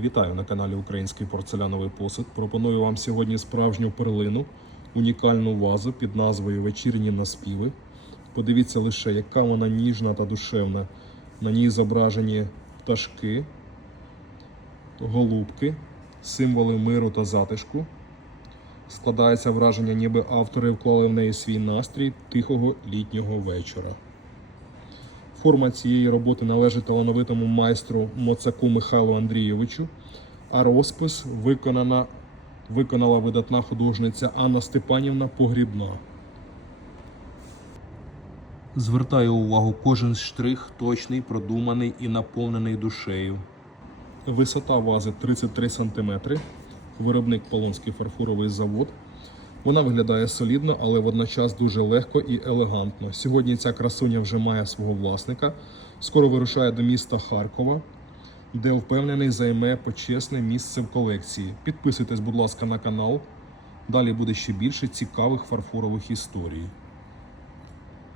Вітаю на каналі Український порцеляновий посуд. Пропоную вам сьогодні справжню перлину, унікальну вазу під назвою Вечірні наспіви. Подивіться лише, яка вона ніжна та душевна. На ній зображені пташки, голубки, символи миру та затишку. Складається враження, ніби автори вклали в неї свій настрій тихого літнього вечора. Форма цієї роботи належить талановитому майстру Моцаку Михайлу Андрійовичу, а розпис виконана, виконала видатна художниця Анна Степанівна Погрібна. Звертаю увагу, кожен штрих точний, продуманий і наповнений душею. Висота вази 33 см. Виробник Полонський фарфоровий завод. Вона виглядає солідно, але водночас дуже легко і елегантно. Сьогодні ця красуня вже має свого власника. Скоро вирушає до міста Харкова, де впевнений займе почесне місце в колекції. Підписуйтесь, будь ласка, на канал. Далі буде ще більше цікавих фарфорових історій.